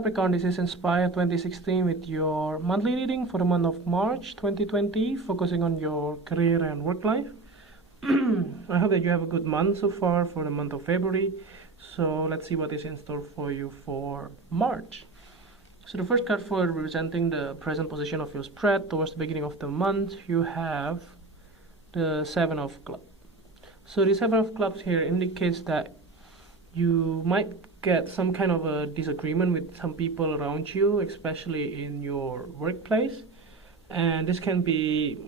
Capricorn, this is Inspire 2016 with your monthly reading for the month of March 2020, focusing on your career and work life. I hope that you have a good month so far for the month of February. So let's see what is in store for you for March. So the first card for representing the present position of your spread towards the beginning of the month, you have the Seven of Clubs. So the Seven of Clubs here indicates that you might get some kind of a disagreement with some people around you, especially in your workplace, and this can be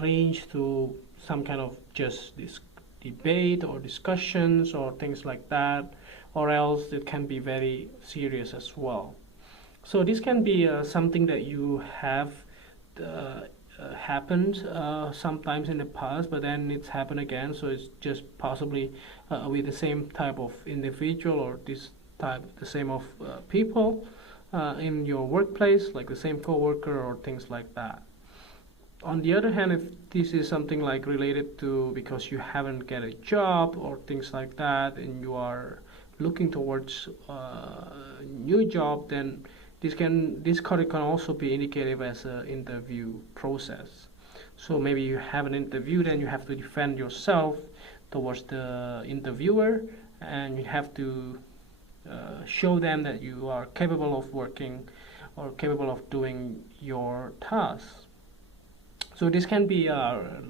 ranged to some kind of just this debate or discussions or things like that, or else it can be very serious as well. So this can be something that you have happened sometimes in the past, but then it's happened again, so it's just possibly with the same type of individual or the same of people in your workplace, like the same co-worker or things like that. On the other hand, if this is something like related to because you haven't get a job or things like that and you are looking towards a new job, then this card can also be indicative as an interview process. So maybe you have an interview, then you have to defend yourself towards the interviewer, and you have to show them that you are capable of working or capable of doing your tasks. So this can be a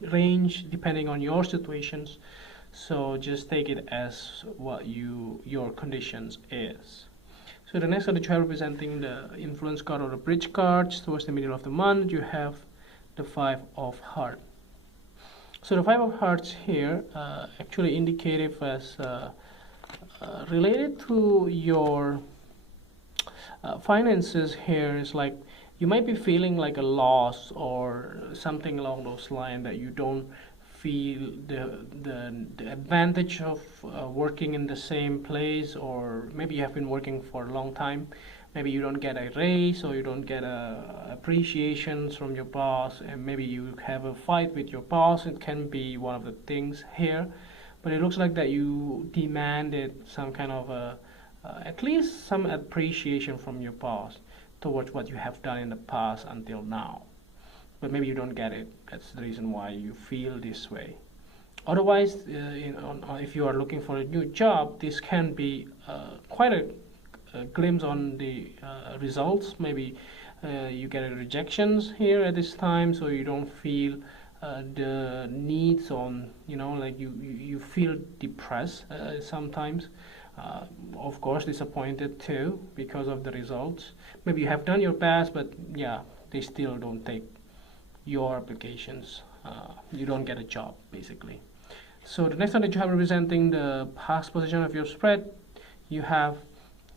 range depending on your situations. So just take it as what your conditions is. So the next card that you have representing the influence card or the bridge cards towards the middle of the month, you have the Five of Hearts. So the Five of Hearts here actually indicative as related to your finances. Here is like you might be feeling like a loss or something along those lines, that you don't feel the advantage of working in the same place, or maybe you have been working for a long time, maybe you don't get a raise or you don't get appreciations from your boss, and maybe you have a fight with your boss. It can be one of the things here, but it looks like that you demanded some kind of at least some appreciation from your boss towards what you have done in the past until now. But maybe you don't get it. That's the reason why you feel this way. Otherwise, if you are looking for a new job, this can be quite a glimpse on the results. Maybe you get rejections here at this time, so you don't feel the needs on, like you feel depressed sometimes. Of course, disappointed too because of the results. Maybe you have done your best, but yeah, they still don't take your applications. You don't get a job basically. So the next one that you have representing the past position of your spread, you have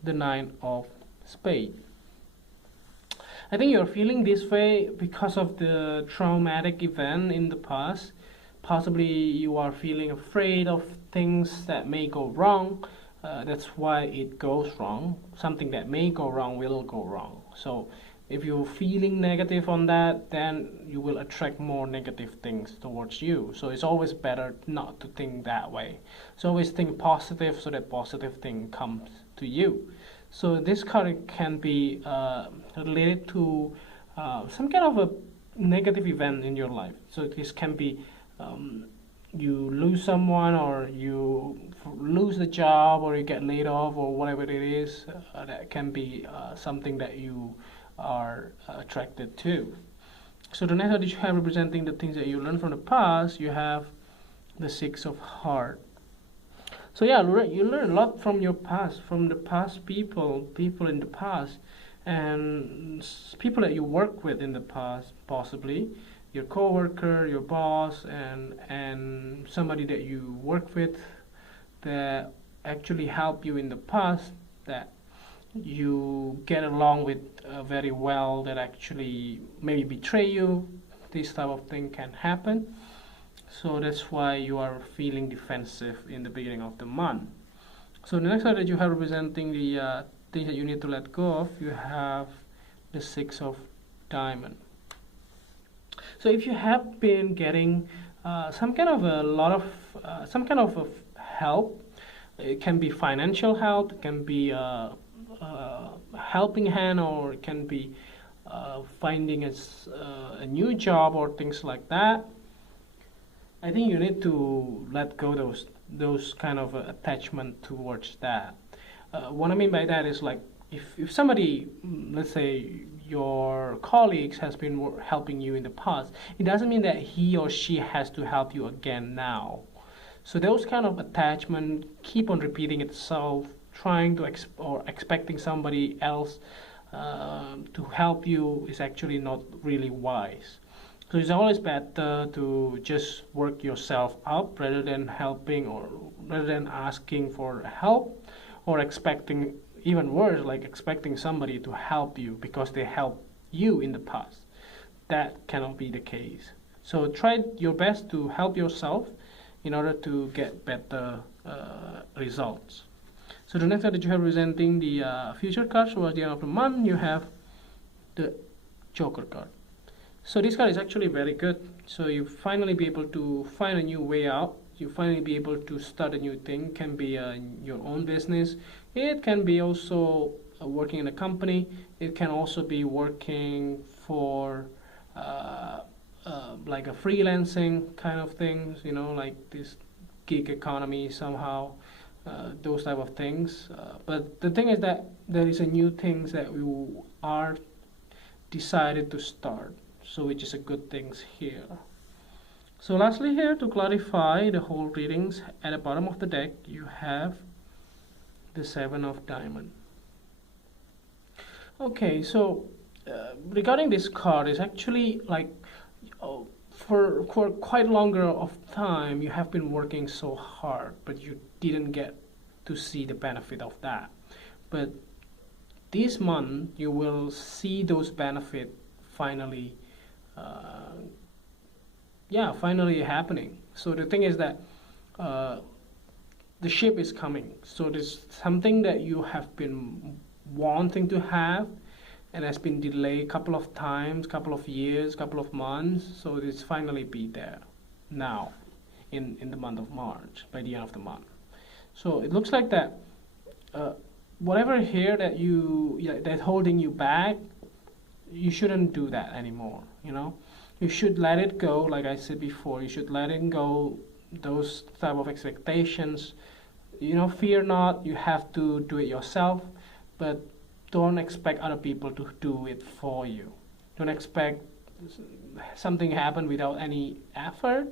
the Nine of Spades. I think you're feeling this way because of the traumatic event in the past. Possibly you are feeling afraid of things that may go wrong. That's why it goes wrong. Something that may go wrong will go wrong. So if you're feeling negative on that, then you will attract more negative things towards you. So it's always better not to think that way. So always think positive, so that positive thing comes to you. So this card can be related to some kind of a negative event in your life. So this can be you lose someone, or you lose the job, or you get laid off, or whatever it is. That can be something that you are attracted to. So the next card that you have representing the things that you learned from the past, you have the Six of Hearts. So yeah, you learn a lot from your past, from the past people in the past, and people that you work with in the past, possibly your co-worker, your boss, and somebody that you work with that actually helped you in the past, that you get along with very well, that actually maybe betray you. This type of thing can happen. So that's why you are feeling defensive in the beginning of the month. So the next card that you have representing the things that you need to let go of, you have the Six of Diamonds. So if you have been getting some kind of help, it can be financial help, it can be helping hand, or it can be finding a new job or things like that. I think you need to let go those kind of attachment towards that. What I mean by that is like if somebody, let's say your colleagues has been helping you in the past, it doesn't mean that he or she has to help you again now. So those kind of attachment keep on repeating itself, trying to or expecting somebody else to help you is actually not really wise. So it's always better to just work yourself up rather than helping, or rather than asking for help, or expecting, even worse, like expecting somebody to help you because they helped you in the past. That cannot be the case. So try your best to help yourself in order to get better results. So the next card that you have representing the future cards towards the end of the month, you have the Joker card. So this card is actually very good. So you finally be able to find a new way out. You finally be able to start a new thing. It can be your own business. It can be also working in a company. It can also be working for like a freelancing kind of things, you know, like this gig economy somehow, those type of things. But the thing is that there is a new things that we are decided to start. So which is a good things here. So lastly here, to clarify the whole readings, at the bottom of the deck you have the Seven of Diamonds. Okay, so regarding this card, is actually like for quite longer of time you have been working so hard, but you didn't get to see the benefit of that. But this month you will see those benefits finally finally happening. So the thing is that the ship is coming. So there's something that you have been wanting to have and has been delayed a couple of times, couple of years, couple of months. So it's finally be there now in the month of March, by the end of the month. So it looks like that whatever here that that's holding you back, you shouldn't do that anymore, you know. You should let it go. Like I said before, you should let it go, those type of expectations. You know, fear not, you have to do it yourself, but don't expect other people to do it for you. Don't expect something happen without any effort.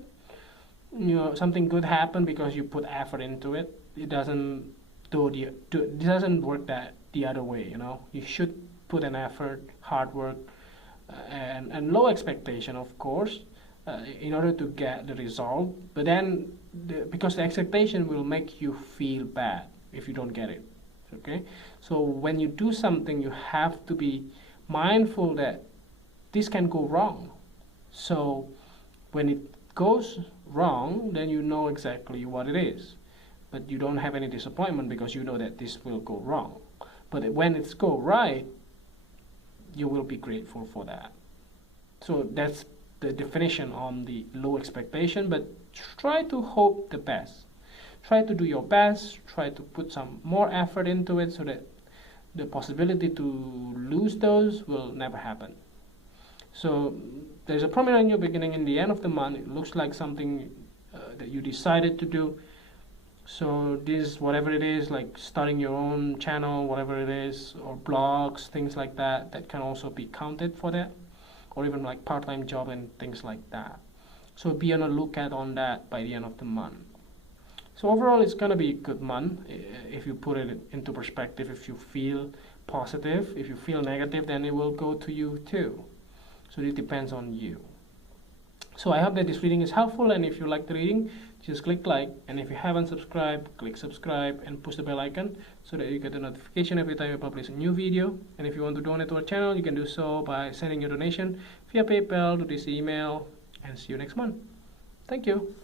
You know, something good happen because you put effort into it. It doesn't it doesn't work that the other way, you know. You should put an effort, hard work, and low expectation, of course, in order to get the result. But then, because the expectation will make you feel bad if you don't get it. Okay, so when you do something, you have to be mindful that this can go wrong. So when it goes wrong, then you know exactly what it is, but you don't have any disappointment because you know that this will go wrong. But when it's go right, you will be grateful for that. So that's the definition on the low expectation, but try to hope the best. Try to do your best, try to put some more effort into it so that the possibility to lose those will never happen. So there's a prominent new beginning in the end of the month. It looks like something that you decided to do. So this, whatever it is, like starting your own channel, whatever it is, or blogs, things like that, that can also be counted for that, or even like part-time job and things like that. So be on a lookout on that by the end of the month. So overall, it's gonna be a good month if you put it into perspective. If you feel positive, if you feel negative, then it will go to you too. So it depends on you. So I hope that this reading is helpful, and if you like the reading, just click like, and if you haven't subscribed, click subscribe and push the bell icon so that you get a notification every time I publish a new video. And if you want to donate to our channel, you can do so by sending your donation via PayPal to this email, and see you next month. Thank you.